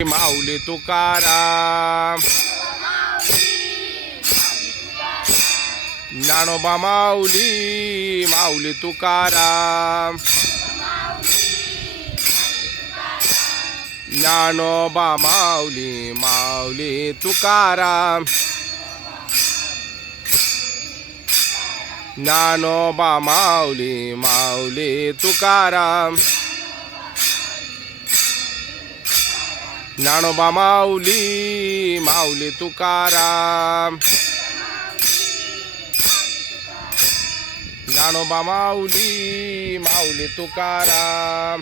Mauli Tukaram, Dnyanoba Mauli, Mauli Tukaram, Dnyanoba Mauli, Mauli Tukaram, Dnyanoba Mauli, Mauli Tukaram, Dnyanoba Mauli, Mauli Tukaram, Dnyanoba Mauli, Mauli Tukaram,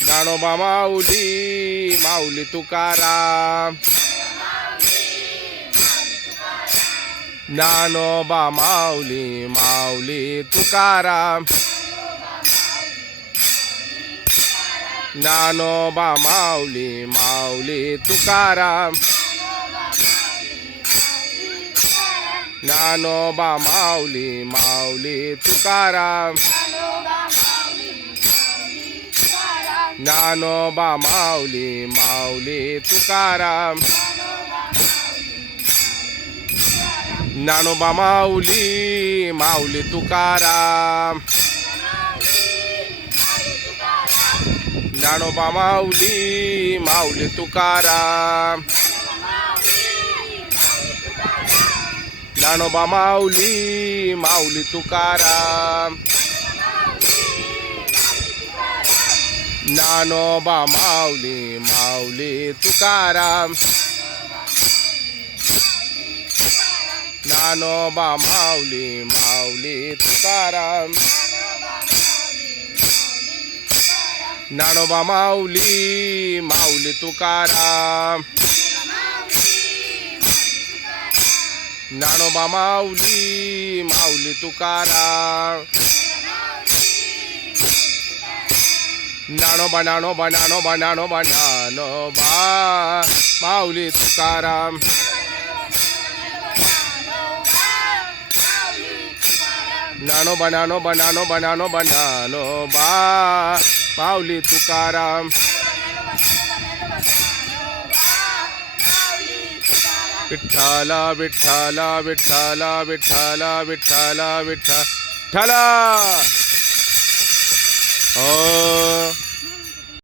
Dnyanoba Mauli, Mauli Tukaram, Dnyanoba Mauli, Mauli Tukaram, Dnyanoba Mauli, Mauli Tukaram, Dnyanoba Mauli, Mauli Tukaram, Dnyanoba Mauli, Mauli Tukaram, Dnyanoba Mauli, Mauli Tukaram, Dnyanoba Mauli, Mauli Tukaram, Dnyanoba Mauli, Mauli Tukaram, Dnyanoba Mauli, Mauli Tukaram, Dnyanoba Mauli, Mauli Tukaram, Dnyanoba Mauli, Mauli Tukaram, Dnyanoba Mauli, Mauli Tukaram, Dnyanoba, Dnyanoba, Dnyanoba, Dnyanoba, Dnyanoba Mauli Tukaram, Dnyanoba, Dnyanoba, Dnyanoba, Dnyanoba, Dnyanoba Mauli Tukaram, Vitthal Vitthal Vitthal Vitthal Vitthal Vitthal.